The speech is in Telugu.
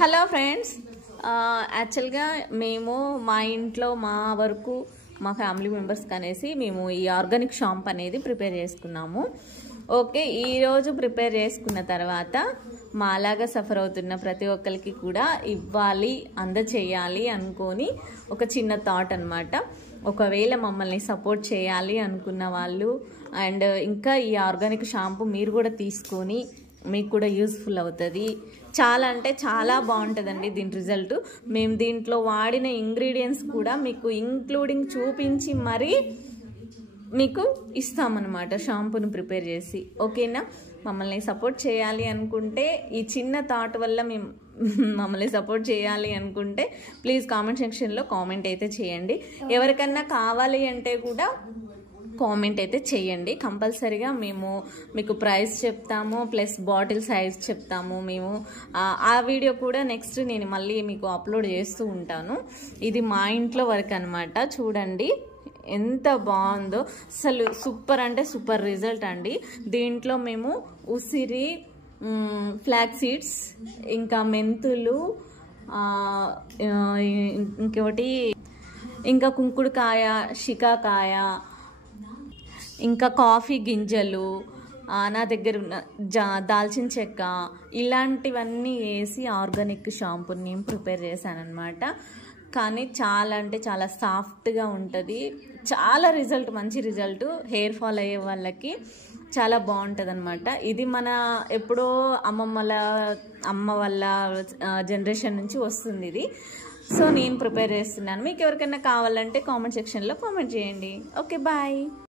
హలో ఫ్రెండ్స్, యాక్చువల్గా మేము మా ఇంట్లో మా వరకు మా ఫ్యామిలీ మెంబర్స్కి అనేసి మేము ఈ ఆర్గానిక్ షాంప్ అనేది ప్రిపేర్ చేసుకున్నాము. ఓకే, ఈరోజు ప్రిపేర్ చేసుకున్న తర్వాత మాలాగా సఫర్ అవుతున్న ప్రతి ఒక్కరికి కూడా ఇవ్వాలి, అందచేయాలి అనుకొని ఒక చిన్న థాట్ అనమాట. ఒకవేళ మమ్మల్ని సపోర్ట్ చేయాలి అనుకున్న వాళ్ళు అండ్ ఇంకా ఈ ఆర్గానిక్ షాంపూ మీరు కూడా తీసుకొని మీకు కూడా యూస్ఫుల్ అవుతుంది. చాలా అంటే చాలా బాగుంటుందండి దీని రిజల్ట్. మేము దీంట్లో వాడిన ఇంగ్రీడియంట్స్ కూడా మీకు ఇంక్లూడింగ్ చూపించి మరీ మీకు ఇస్తామన్నమాట షాంపూని ప్రిపేర్ చేసి. ఓకేనా, మమ్మల్ని సపోర్ట్ చేయాలి అనుకుంటే ఈ చిన్న థాట్ వల్ల మేము మమ్మల్ని సపోర్ట్ చేయాలి అనుకుంటే ప్లీజ్ కామెంట్ సెక్షన్లో కామెంట్ అయితే చేయండి. ఎవరికన్నా కావాలి అంటే కూడా కామెంట్ అయితే చేయండి. కంపల్సరీగా మేము మీకు ప్రైస్ చెప్తాము, ప్లస్ బాటిల్ సైజ్ చెప్తాము. మేము ఆ వీడియో కూడా నెక్స్ట్ నేను మళ్ళీ మీకు అప్లోడ్ చేస్తూ ఉంటాను. ఇది మా ఇంట్లో వర్క్ అనమాట. చూడండి ఎంత బాగుందో, అసలు సూపర్ అంటే సూపర్ రిజల్ట్ అండి. దీంట్లో మేము ఉసిరి, ఫ్లాక్ సీడ్స్, ఇంకా మెంతులు, ఇంకొకటి ఇంకా కుంకుడుకాయ, షికాకాయ, ఇంకా కాఫీ గింజలు, నా దగ్గర ఉన్న దాల్చిన చెక్క, ఇలాంటివన్నీ వేసి ఆర్గానిక్ షాంపూని నేను ప్రిపేర్ చేశానమాట. కానీ చాలా అంటే చాలా సాఫ్ట్గా ఉంటుంది. చాలా రిజల్ట్, మంచి రిజల్ట్. హెయిర్ ఫాల్ అయ్యే వాళ్ళకి చాలా బాగుంటుంది అనమాట. ఇది మన ఎప్పుడో అమ్మ వాళ్ళ జనరేషన్ నుంచి వస్తుంది ఇది. సో నేను ప్రిపేర్ చేస్తున్నాను. మీకు ఎవరికైనా కావాలంటే కామెంట్ సెక్షన్లో కామెంట్ చేయండి. Okay, bye.